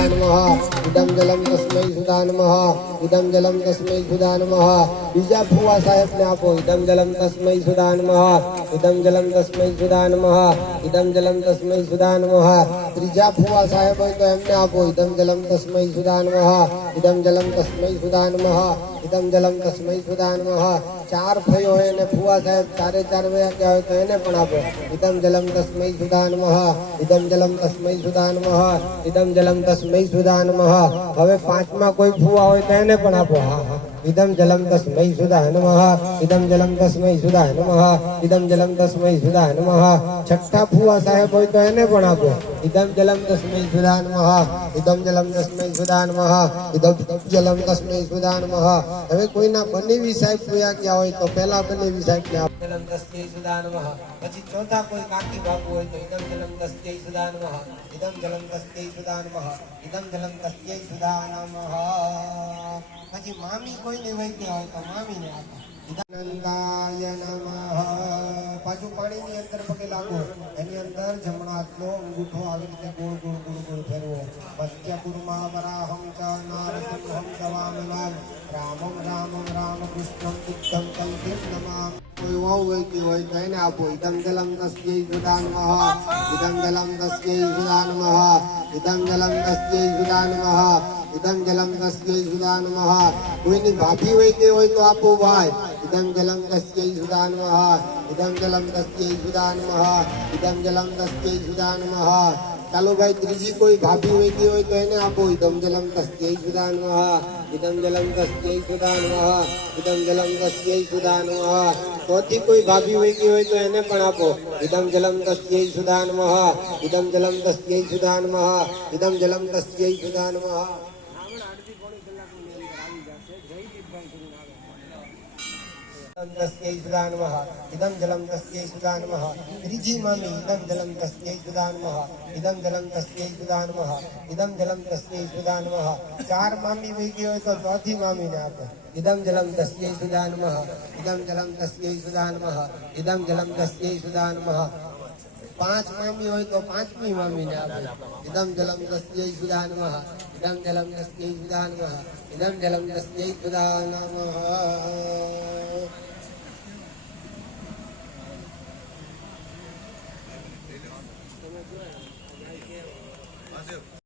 सुधा नमः इदं जलम तस्मै सुधा नमः इदं जलम तस्मै सुधा नमः बीजा फुवा साहेब ने आपो इदं जलम तस्मै सुधा नमः इदं जलम तस्मै सुधा नमः इदं जलम तस्मै सुधा नमः त्रीजा फुवा साहेब હોય તો એમને આપો इदं जलम तस्मै सुधा नमः इदं जलम तस्मै सुधा नमः इदं जलम तस्मै सुधा नमः चार ભાઈઓ હોય અને ફુવા સાહેબ ચારે ચાર વયા ગયા હોય તો એને પણ આપો इदं जलम तस्मै सुधा नमः इदं जलम तस्मै सुधा नमः इदं जलम तस्मै सुधा नमः હવે પાંચમા કોઈ ફુવા હોય તો એને પણ આપો હા હા इदं जलम तस्मै सुधा नमः इदं जलम तस्मै सुधा नमः इदं जलम तस्मै सुधा नमः छठा फुवा साहेब હોય તો એને પણ આપો इदं जलम तस्मै सुधा नमः इदं जलम तस्मै सुधा नमः इदं जलम तस्मै सुधा नमः હવે કોઈના બનેવી સાહેબ પૂયા ગયા હોય તો પહેલા બનેવી સાહેબ ને આપો जलम तस्मै सुधा नमः પછી ચોથા કોઈ કાકી બાપુ હોય તો इदं जलम तस्मै सुधा नमः इदं जलम तस्मै सुधा नमः इदं जलम तस्मै सुधा नमः પછી મામી કોઈને વૈદ્ય હોય તો મામીને આપો નંદાય નમઃ પાછું પાણીની અંદર પગે લાગો એની અંદર જમણા હાથનો અંગૂઠો આવી રીતે ગોળ ગોળ ગોળ ગોળ ફેરવો મધ્ય કુર્મા વરાહં ચ નારસિંહં ચ વામનં રામં રામં રામકૃષ્ણં બુદ્ધં કલ્પિં નમામિ કોઈ વાવ વૈદ્ય હોય તો એને આપો इदं जलम तस्मै सुधा नमः इदं जलम तस्मै सुधा नमः इदं जलम तस्मै सुधा नमः इदं जलम तस्मै सुधा नमः कोईनी भाभी वैद्य હોય તો આપો ભાઈ इदं जलम तस्मै सुधा नमः इदं जलम तस्मै सुधा नमः इदं जलम तस्मै सुधा नमः ચાલો ભાઈ ત્રીજી કોઈ ભાભી વૈદ્ય હોય તો એને આપો इदं जलम तस्मै सुधा नमः इदं जलम तस्मै सुधा नमः इदं जलम तस्मै सुधा नमः ચોથી કોઈ ભાભી વૈદ્ય હોય તો એને પણ આપો इदं जलम तस्मै सुधा नमः इदं जलम तस्मै सुधा नमः इदं जलम तस्मै सुधा नमः तस्मै सुधा नमः इदं जलम तस्मै सुधा नमः त्रीजी मामी इदं जलम तस्मै सुधा नमः इदं जलम तस्मै सुधा नमः इदं जलम तस्मै सुधा नमः चार मामी वैद्य હોય તો ચોથી મામીને આપો इदं जलम तस्मै सुधा नमः इदं जलम तस्मै सुधा नमः इदं जलम तस्मै सुधा नमः पांच मामी હોય તો પાંચમી મામીને આપો इदं जलम तस्मै सुधा नमः इदं जलम तस्मै सुधा नमः इदं जलम तस्मै सुधा नमः